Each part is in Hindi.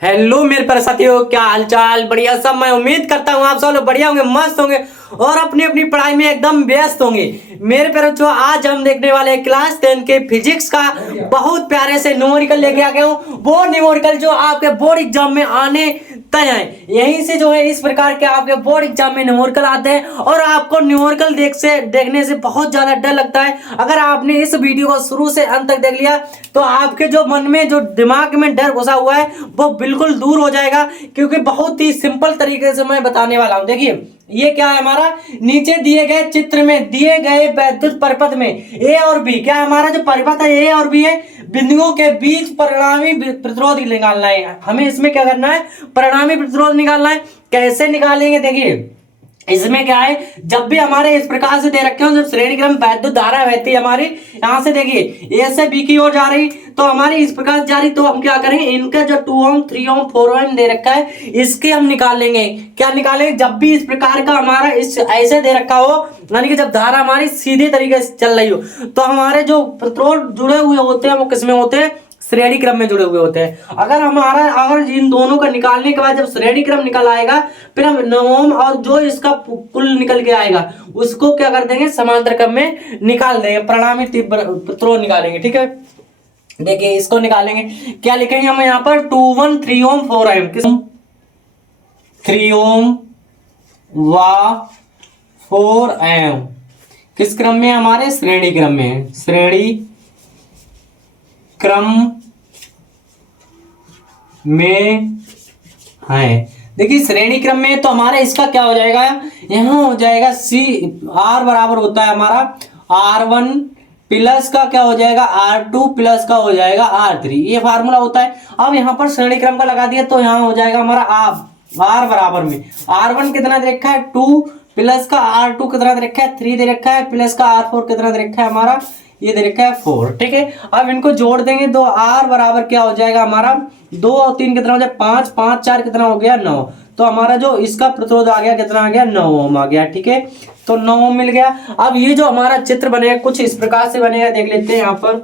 हेलो मेरे प्यारे साथियों, क्या हालचाल? बढ़िया सब। मैं उम्मीद करता हूँ आप सब लोग बढ़िया होंगे, मस्त होंगे और अपनी अपनी पढ़ाई में एकदम व्यस्त होंगे। मेरे प्यारे बच्चों, आज हम देखने वाले हैं क्लास 10 के फिजिक्स का बहुत प्यारे से न्यूमेरिकल लेके आ गया हूँ। वो न्यूमेरिकल जो आपके बोर्ड एग्जाम में आने तय है। यहीं से जो है इस प्रकार के आपके बोर्ड एग्जाम में न्यूमेरिकल आते हैं और आपको न्यूमेरिकल देखने से बहुत ज्यादा डर लगता है। अगर आपने इस वीडियो को शुरू से अंत तक देख लिया तो आपके जो मन में जो दिमाग में डर घुसा हुआ है वो बिल्कुल दूर हो जाएगा, क्योंकि बहुत ही सिंपल तरीके से मैं बताने वाला हूं। देखिए ये क्या है, हमारा नीचे दिए गए चित्र में दिए गए वैद्युत परिपथ में ए और बी, क्या हमारा जो परिपथ है ए और बी है, बिंदुओं के बीच परिणामी प्रतिरोध निकालना है। हमें इसमें क्या करना है, परिणामी प्रतिरोध निकालना है। कैसे निकालेंगे, देखिए इसमें क्या है, जब भी हमारे इस प्रकार से दे रखे हो, जब श्रेणी क्रम वैद्युत धारा बहती है हमारी यहां से, देखिए ए से बी की ओर जा रही तो हमारी इस प्रकार जा रही, तो हम क्या करेंगे, इनका जो 2 ओम 3 ओम 4 ओम दे रखा है इसके हम निकालेंगे। क्या निकालेंगे, जब भी इस प्रकार का हमारा इस ऐसे दे रखा हो, यानी कि जब धारा हमारी सीधे तरीके से चल रही हो, तो हमारे जो प्रतिरोध जुड़े हुए होते हैं वो किसमें होते हैं, श्रेणी क्रम में जुड़े हुए होते हैं। अगर इन दोनों का निकालने के बाद जब श्रेणी क्रम निकल आएगा, फिर हम नवम और जो इसका कुल निकल के आएगा उसको क्या कर देंगे, समांतर क्रम में निकाल देंगे, परिणामी प्रतिरोध निकालेंगे। ठीक है, देखिए इसको निकालेंगे, क्या लिखेंगे हम यहाँ पर 2 1 3 ओम 4 ओम, किस 3 ओम व 4 ओम किस क्रम में, हमारे श्रेणी क्रम में, श्रेणी क्रम में है। देखिए श्रेणी क्रम में तो हमारा इसका क्या हो जाएगा, यहां हो जाएगा सी आर बराबर होता है हमारा R1 प्लस का क्या हो जाएगा R2 प्लस का हो जाएगा R3, ये फार्मूला होता है। अब यहां पर श्रेणी क्रम का लगा दिया तो यहां हो जाएगा हमारा R बराबर में R1 कितना दे रखा है 2 प्लस का R2 कितना दे रखा है 3 दे रखा है, प्लस का R4 कितना दे रखा है हमारा, ये दे रखा है 4। ठीक है, अब इनको जोड़ देंगे तो R बराबर क्या हो जाएगा हमारा 2 और 3 कितना हो जाएगा 5, 5 4 कितना हो गया 9, तो हमारा जो इसका प्रतिरोध आ गया कितना आ गया 9 ओम आ गया। ठीक है, तो 9 ओम मिल गया। अब ये जो हमारा चित्र बनेगा कुछ इस प्रकार से बनेगा, देख लेते हैं यहाँ पर।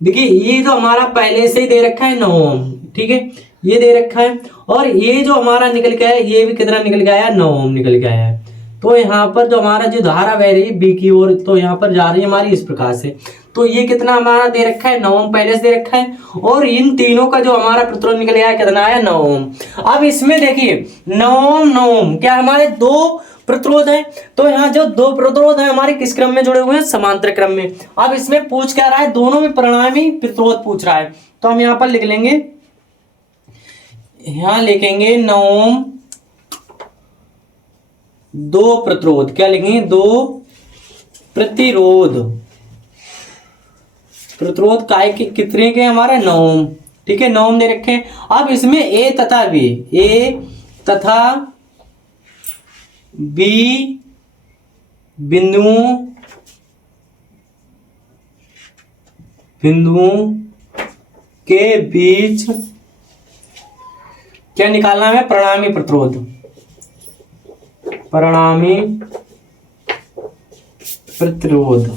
देखिए ये जो हमारा पहले से ही दे रखा है 9 ओम, ठीक है ये दे रखा है, और ये जो हमारा निकल के आया ये भी कितना निकल के आया 9 ओम निकल के आया है। तो यहाँ पर जो हमारा जो धारा बह रही है बी की ओर, तो यहाँ पर जा रही है हमारी इस प्रकार से, तो ये कितना हमारा दे रखा है 9 ओम पहले से दे रखा है, और इन तीनों का जो हमारा प्रतिरोध निकल गया कितना आया 9 ओम। अब इसमें देखिए 9 ओम 9 ओम क्या हमारे दो प्रतिरोध है, तो यहाँ जो दो प्रतिरोध है हमारे किस क्रम में जुड़े हुए हैं, समांतर क्रम में। अब इसमें पूछ क्या रहा है, दोनों में परिणामी प्रतिरोध पूछ रहा है, तो हम यहाँ पर लिख लेंगे, यहाँ लिखेंगे 9 ओम दो प्रतिरोध, क्या लिखेंगे दो प्रतिरोध, प्रतिरोध काय के कितने के हमारे 9 ओम। ठीक है 9 ओम दे रखे हैं। अब इसमें ए तथा बी बिंदुओं के बीच क्या निकालना है, परिणामी प्रतिरोध, परिणामी प्रतिरोध,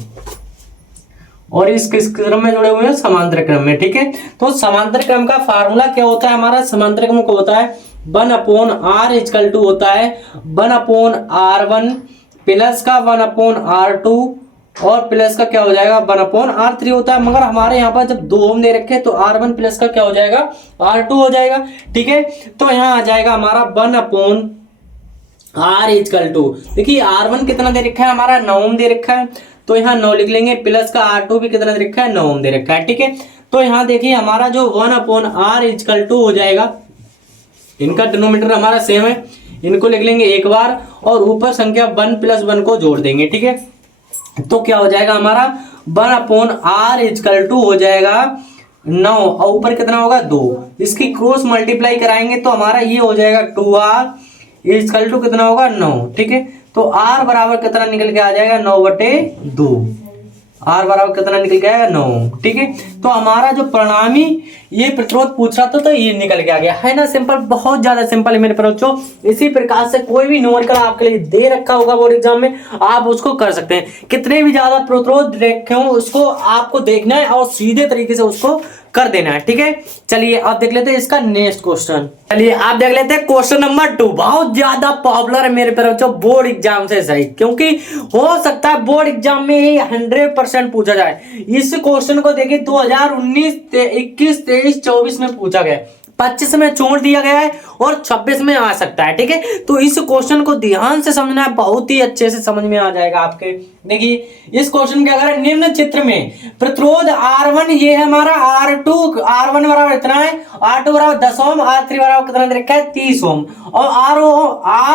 और इस किस क्रम में जुड़े हुए हैं, समांतर क्रम में। ठीक है, तो समांतर क्रम का फार्मूला क्या होता है हमारा, समांतर क्रम को होता है 1/r इक्वल टू होता है 1/r1 प्लस का 1/r2 और प्लस का क्या हो जाएगा 1/r3 होता है। मगर हमारे यहाँ पर जब 2 ओम दे रखे तो R1 प्लस का क्या हो जाएगा R2 हो जाएगा। ठीक है, तो यहाँ आ जाएगा हमारा 1/r इक्वल टू, देखिए R1 कितना दे रखा है हमारा 9 ओम दे रखा है, तो यहाँ 9 लिख लेंगे, प्लस का R2 भी कितना दे रखा है 9 ओम दे रखा है। ठीक है, तो यहाँ देखिए हमारा जो 1/r इक्वल टू हो जाएगा, इनका डिनोमिनेटर हमारा सेम है, इनको लिख लेंगे एक बार और ऊपर संख्या 1 + 1 को जोड़ देंगे। ठीक है, तो क्या हो जाएगा हमारा 1/r इक्वल टू हो जाएगा 9 और ऊपर कितना होगा 2, इसकी क्रॉस मल्टीप्लाई कराएंगे तो हमारा ये हो जाएगा 2r इक्वल टू कितना होगा 9। ठीक है, तो r बराबर कितना निकल के आ जाएगा 9/2, R बराबर कितना निकल के आएगा 9। ठीक है, तो हमारा जो परिणामी ये प्रतिरोध पूछ रहा था तो ये निकल के आ गया है ना, सिंपल, बहुत ज्यादा सिंपल है मेरे बच्चों। इसी प्रकार से कोई भी न्यूमेरिकल आपके लिए दे रखा होगा बोर्ड एग्जाम में, आप उसको कर सकते हैं। कितने भी ज्यादा प्रतिरोध रखे हो उसको आपको देखना है और सीधे तरीके से उसको कर देना है। ठीक है, चलिए अब देख लेते हैं इसका नेक्स्ट क्वेश्चन। चलिए आप देख लेते हैं क्वेश्चन नंबर 2। बहुत ज्यादा पॉपुलर है मेरे पर बच्चों बोर्ड एग्जाम से सही, क्योंकि हो सकता है बोर्ड एग्जाम में ही 100% पूछा जाए। इस क्वेश्चन को देखिए 2019, 21, 23, 24 में पूछा गया, 25 में छोड़ दिया गया है और 26 में आ सकता है। ठीक है, तो इस क्वेश्चन को ध्यान से समझना है, बहुत ही अच्छे से समझ में आ जाएगा आपके। देखिए इस क्वेश्चन के अगर निम्न चित्र में प्रतिरोध R1 ये है हमारा, R2 R1 बराबर इतना है, R2 बराबर 10 ओम, R3 बराबर कितना दे रखा है 30 ओम, और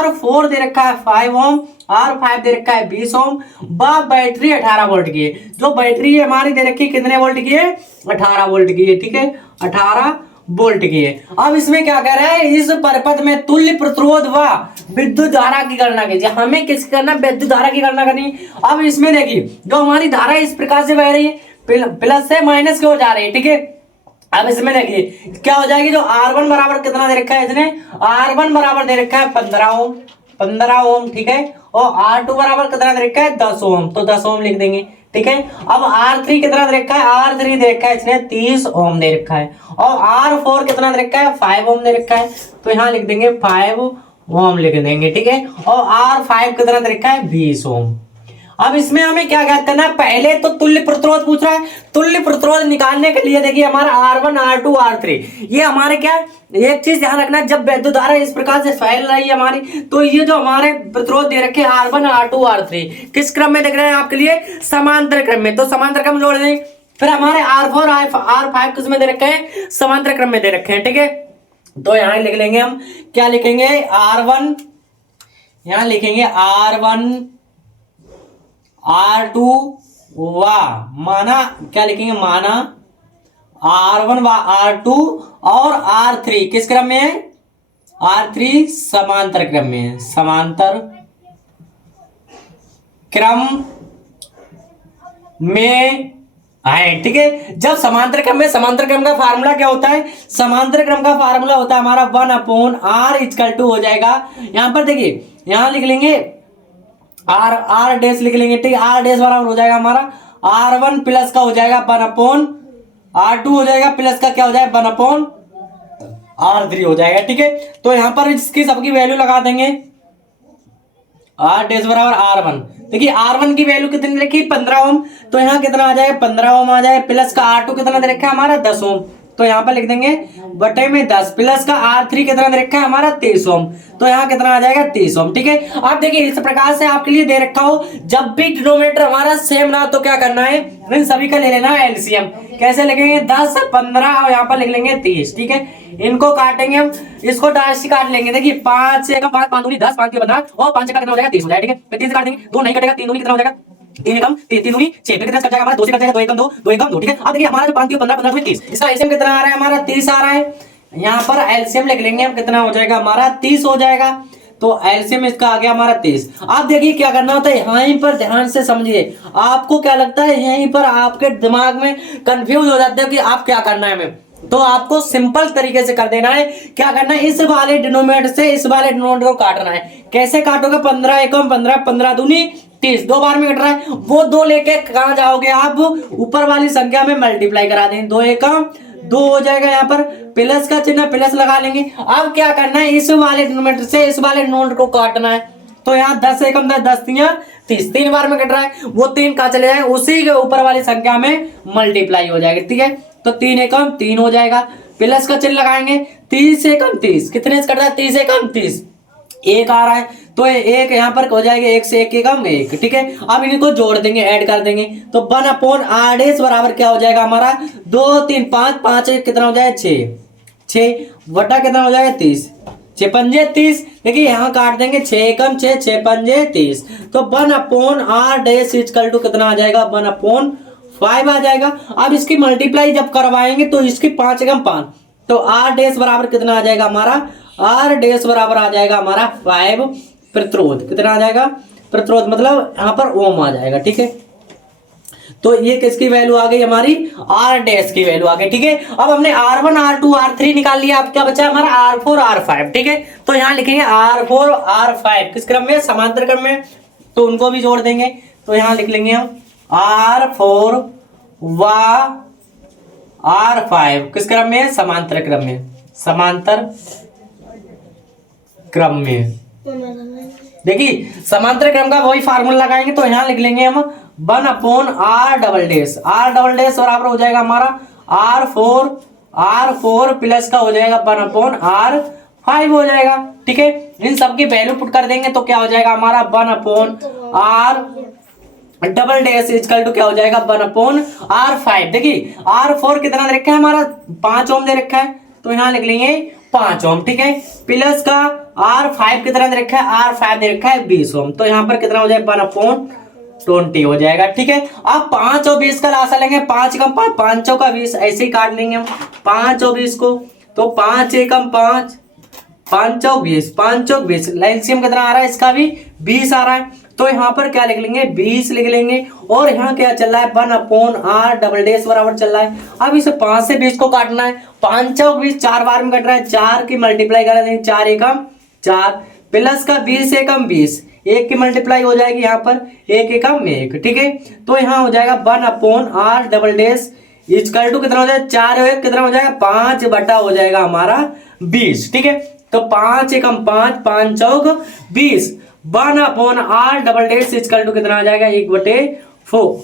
R4 दे रखा है 5 ओम, R5 दे रखा है 20 ओम, बैटरी 18 वोल्ट की है। जो बैटरी है हमारी दे रखी है कितने वोल्ट की है, 18 वोल्ट की है। ठीक है, 18 वोल्ट की है। अब इसमें क्या कह रहा है, इस परिपथ में तुल्य प्रतिरोध व विद्युत धारा की गणना कीजिए। हमें किस करना, विद्युत धारा की गणना करनी। अब इसमें देखिए जो हमारी धारा इस प्रकार से बह रही है, प्लस से माइनस की ओर जा रही है। ठीक है, अब इसमें देखिए क्या हो जाएगी, जो R1 बराबर कितना दे रखा है इसने, R1 बराबर दे रखा है 15 ओम, 15 ओम। ठीक है, और R2 बराबर कितना दे रखा है 10 ओम, तो 10 ओम लिख देंगे। ठीक है, अब R3 कितना दे रखा है, R3 दे रखा है इसने 30 ओम दे रखा है, और R4 कितना दे रखा है 5 ओम दे रखा है, तो यहाँ लिख देंगे 5 ओम लिख देंगे। ठीक है, और R5 कितना दे रखा है 20 ओम। अब इसमें हमें क्या ज्ञात करना है, पहले तो तुल्य प्रतिरोध पूछ रहा है। तुल्य प्रतिरोध निकालने के लिए देखिए हमारा R1, R2, R3 ये हमारे क्या है, एक चीज ध्यान रखना, जब विद्युत धारा इस प्रकार से फैल रही है हमारी, तो ये जो हमारे प्रतिरोध दे रखे R1, R2, R3 किस क्रम में देख रहे हैं आपके लिए, समांतर क्रम में, तो समांतर क्रम जोड़ देंगे। फिर हमारे R4, R5 किस में दे रखे हैं, समांतर क्रम में दे रखे हैं। ठीक है, तो यहाँ लिख लेंगे हम, क्या लिखेंगे R1, यहाँ लिखेंगे R1, R2 माना क्या लिखेंगे, माना R1 व R2 और R3 किस क्रम में है, R3 समांतर क्रम में है, समांतर क्रम में है। ठीक है, जब समांतर क्रम में, समांतर क्रम का फार्मूला क्या होता है, समांतर क्रम का फार्मूला होता है हमारा 1/r इक्वल टू हो जाएगा, यहां पर देखिए यहां लिख लेंगे R डैश लिख लेंगे। ठीक है, R डैश बराबर हो जाएगा हमारा R1 प्लस का हो जाएगा 1/R2 हो जाएगा, प्लस का क्या हो जाएगा 1/R3 हो जाएगा। ठीक है, तो यहां पर इसकी सबकी वैल्यू लगा देंगे, R डैश बराबर R1। देखिए R1 की वैल्यू कितनी रखी, 15 ओम, तो यहाँ कितना आ जाएगा 15 ओम आ जाए, प्लस का R2 कितना दे रखा है हमारा 10 ओम, तो यहाँ पर लिख देंगे बटे में 10, प्लस का R3 कितना दे रखा है हमारा 23 ओम, तो यहाँ कितना आ जाएगा 30 ओम। ठीक है, आप देखिए इस प्रकार से आपके लिए दे रखा हो, जब भी डिनोमिनेटर हमारा सेम ना तो क्या करना है, इन सभी का ले लेना है एलसीएम। कैसे लिखेंगे, 10, 15 और यहाँ पर लिख लेंगे 30। ठीक है, इनको काटेंगे हम, इसको डायरेक्ट से काट लेंगे। देखिए 5 से 5, 5 दूनी 10, 5 के 15 और 5 का कितना हो जाएगा 30 हो जाएगा। ठीक है, 3 से काट देंगे, 2 नहीं कटेगा, 3 दूनी कितना हो जाएगा, 3 कम 3 दूनी 6, फिर कितना कट जाएगा हमारा 2 से कट जाएगा, 2 एकम 2, 2 एकम 2। ठीक है, अब देखिए हमारा जो 5 15 15 30, इसका एलसीएम कितना आ रहा है हमारा 30 आ रहा है। यहाँ पर एलसीएम लिख लेंगे हम, कितना हो जाएगा हमारा 30 हो जाएगा, तो एलसीएम इसका आ गया हमारा 30। आप देखिए क्या करना होता है, यहीं पर ध्यान से समझिए, आपको क्या लगता है यहीं पर आपके दिमाग में कंफ्यूज हो जाते हो कि आप क्या करना है हमें, तो आपको सिंपल तरीके से कर देना है। क्या करना है, इस वाले डिनोमिनेटर से इस वाले डिनोमिनेटर को काटना है। कैसे काटोगे, 15 एकम 15, 15 दूनी 30, 2 बार में कट रहा है, वो 2 लेके कहां जाओगे आप, ऊपर वाली संख्या में मल्टीप्लाई करा देंगे, 2 एकम 2 हो जाएगा, यहाँ पर प्लस का चिन्ह प्लस लगा लेंगे। अब क्या करना है, इस वाले डिनोमिनेटर से इस वाले डिनोमिनेटर को काटना है, तो यहाँ 10 एकम 10, 10 तियां 30, 3 बार में कट रहा है, वो 3 कहां चले जाए, उसी के ऊपर वाली संख्या में मल्टीप्लाई हो जाएगी। ठीक है, तो 3 एकम 3 हो जाएगा, प्लस का चिन्ह लगाएंगे, 30 एकम 30 कितने से कट रहा है, 30 एकम 30 1 आ रहा है, तो एक यहाँ पर हो जाएगा 1 से 1 एकम 1। ठीक है, अब इनको जोड़ देंगे, ऐड कर देंगे, तो 1/R डैश बराबर क्या हो जाएगा हमारा 2 3 5 5 कितना हो जाएगा 6 बटा कितना हो जाएगा 30, 6 पंजे 30। देखिए यहाँ काट देंगे, 6 एकम 6, 6 पंजे 30, तो 1/R डैश इक्वल टू कितना आ जाएगा 1/5 आ जाएगा। अब इसकी मल्टीप्लाई जब करवाएंगे तो इसकी 5 एकम 5, तो R डैश बराबर कितना आ जाएगा हमारा, R डैश बराबर आ जाएगा हमारा 5 प्रतिरोध, कितना आ जाएगा प्रतिरोध, मतलब यहाँ पर ओम आ जाएगा। ठीक है, तो ये किसकी वैल्यू आ गई हमारी, R डैश की वैल्यू आ गई। ठीक है, अब हमने R1 R2 R3 निकाल लिया, अब क्या बचा हमारा R4 R5। ठीक है, तो यहाँ लिखेंगे R4 R5 किस क्रम में, समांतर क्रम में, तो उनको भी जोड़ देंगे, तो यहाँ लिख लेंगे हम R4 व R5 किस क्रम में है? समांतर क्रम में, समांतर क्रम में। देखिए समांतर क्रम का वही फार्मूला लगाएंगे तो यहाँ लिख लेंगे हम 1/r double dash, r double dash बराबर हो जाएगा हमारा R4 प्लस का हो जाएगा 1/r5 हो जाएगा। ठीक है, इन सब की वैल्यू पुट कर देंगे तो क्या हो जाएगा हमारा 1/r double dash equal to क्या हो जाएगा 1/r5। देखिए R4 कितना दे रखा है हमारा 5 ओम दे रखा है तो यहाँ लिख लेंगे 5 ओम। ठीक है, प्लस का R5 कितना दे रखा है? R5 दे रखा है 20 ओम, तो यहाँ पर कितना हो जाएगा 1/20 हो जाएगा। ठीक है, अब 5 और 20 का लासा लेंगे, 5 कम 5, 5 का 20 ऐसे ही काट लेंगे हम 5 और 20 को, तो 5 एकम 5, 5 और 20, 5 और 20 एलसीएम कितना आ रहा है इसका भी 20 आ रहा है, तो यहाँ पर क्या लिख लेंगे 20 लिख लेंगे। और यहाँ क्या चल रहा है 1/r डबल डैश बराबर चल रहा है। अब इसे 5 से 20 को काटना है, 5 और 20 4 बार में कट रहा है, 4 की मल्टीप्लाई करा देंगे, 4 एकम 4 प्लस का 20 एकम 20, 1 की मल्टीप्लाई हो जाएगी यहाँ पर 1 एकम 1। ठीक है, तो यहाँ हो जाएगा 1/r double dash equal to कितना हो जाएगा 4 और 1 कितना हो जाएगा 5 बटा हो जाएगा हमारा 20। ठीक है, तो 5 एकम 5, 5 चौक 20, 1/r double dash equal to कितना आ जाएगा 1/4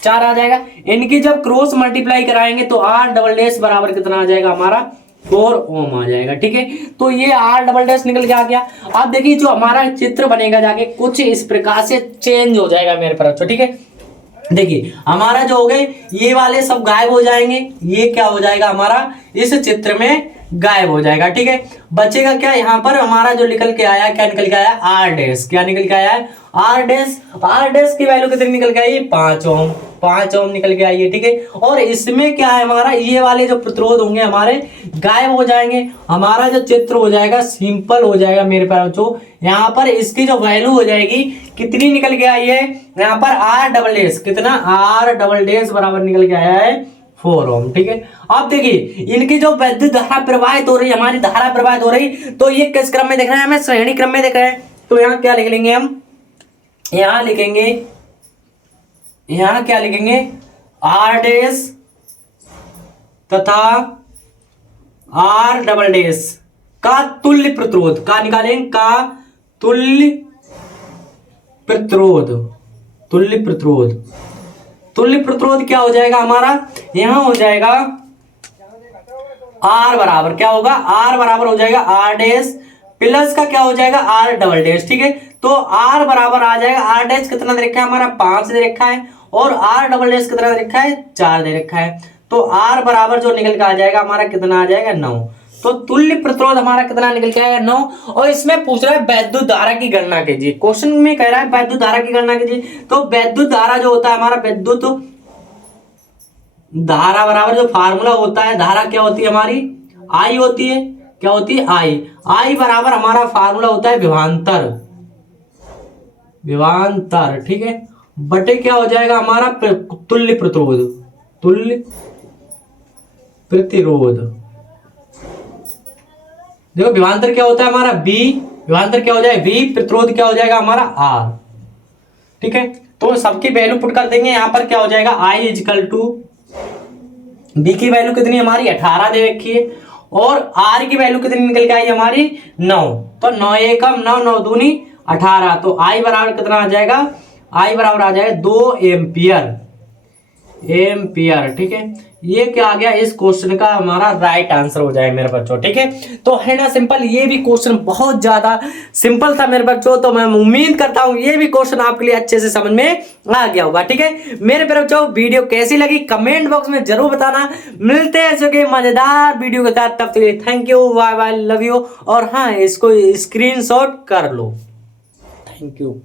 4 आ जाएगा। इनकी जब क्रॉस मल्टीप्लाई कराएंगे तो r डबल डैश बराबर कितना आ जाएगा हमारा 4 ओम आ जाएगा। ठीक है, तो ये r डबल डैश निकल के आ गया। अब देखिए जो हमारा चित्र बनेगा जाके कुछ इस प्रकार से चेंज हो जाएगा मेरे पर। ठीक है, देखिए हमारा जो हो गए ये वाले सब गायब हो जाएंगे, ये क्या हो जाएगा हमारा इस चित्र में गायब हो जाएगा। ठीक है, बचेगा क्या यहाँ पर हमारा जो निकल के आया, क्या निकल के आया आर डैश, क्या निकल के आया है आर डैश। आर डैश की वैल्यू कितनी निकल के आई 5 ओम, 5 ओम निकल के आई है। ठीक है, और इसमें क्या है हमारा ये वाले जो प्रतिरोध होंगे हमारे गायब हो जाएंगे, हमारा जो चित्र हो जाएगा सिंपल हो जाएगा मेरे पास। जो यहाँ पर इसकी जो वैल्यू हो जाएगी कितनी निकल के आई है यहाँ पर आर डबल डैश, कितना आर डबल डैश बराबर निकल के आया है 4 ओम। ठीक है, अब देखिए इनकी जो विद्युत धारा प्रवाहित हो रही है, हमारी धारा प्रवाहित हो रही, तो ये किस क्रम में देख रहे हैं हमें श्रेणी क्रम में देख रहे हैं। तो यहाँ क्या लिख लेंगे हम, यहाँ लिखेंगे, यहाँ क्या लिखेंगे आर डैश तथा आर डबल डैश का तुल्य प्रतिरोध का निकालेंगे, का तुल्य प्रतिरोध, तुल्य प्रतिरोध, तुल्य प्रतिरोध क्या हो जाएगा हमारा यहां हो जाएगा R बराबर क्या होगा R बराबर हो जाएगा R डैश प्लस का क्या हो जाएगा R डबल डैश। ठीक है, तो R बराबर आ जाएगा R डैश कितना दे रखा है हमारा 5 दे रखा है और R डबल डैश कितना दे रखा है 4 दे रखा है, तो R बराबर जो निकल के आ जाएगा हमारा कितना आ जाएगा 9। तो तुल्य प्रतिरोध हमारा कितना निकल के आएगा 9। और इसमें पूछ रहा है वैद्युत धारा की गणना कीजिए, क्वेश्चन में कह रहा है वैद्युत धारा की गणना कीजिए। तो वैद्युत धारा जो होता है हमारा विद्युत धारा बराबर जो फार्मूला होता है, धारा क्या होती है हमारी I होती है, क्या होती है I बराबर हमारा फार्मूला होता है विभवांतर, विभवांतर। ठीक है, बटे क्या हो जाएगा हमारा तुल्य प्रतिरोध, तुल्य प्रतिरोध। देखो विभवांतर क्या होता है हमारा V, विभवांतर क्या हो जाएगा V, प्रतिरोध क्या हो जाएगा हमारा R। ठीक है, तो सबकी वैल्यू पुट कर देंगे, यहाँ पर क्या हो जाएगा I इक्वल टू B की वैल्यू कितनी हमारी 18 दे रखी है और R की वैल्यू कितनी निकल के आई हमारी 9, तो 9 एकम 9, 9 दूनी 18, तो I बराबर कितना आ जाएगा I बराबर आ जाएगा 2 एम्पियर, एम्पियर। ठीक है, ये क्या आ गया इस क्वेश्चन का हमारा राइट आंसर हो जाएगा मेरे बच्चों। ठीक है, तो है ना सिंपल, ये भी क्वेश्चन बहुत ज्यादा सिंपल था मेरे बच्चों, तो मैं उम्मीद करता हूँ ये भी क्वेश्चन आपके लिए अच्छे से समझ में आ गया होगा। ठीक है मेरे बच्चों, वीडियो कैसी लगी कमेंट बॉक्स में जरूर बताना। मिलते हैं ऐसे के मजेदार वीडियो के साथ, तब तक के लिए thank you, bye bye, love you. और हाँ, इसको स्क्रीनशॉट कर लो। Thank you.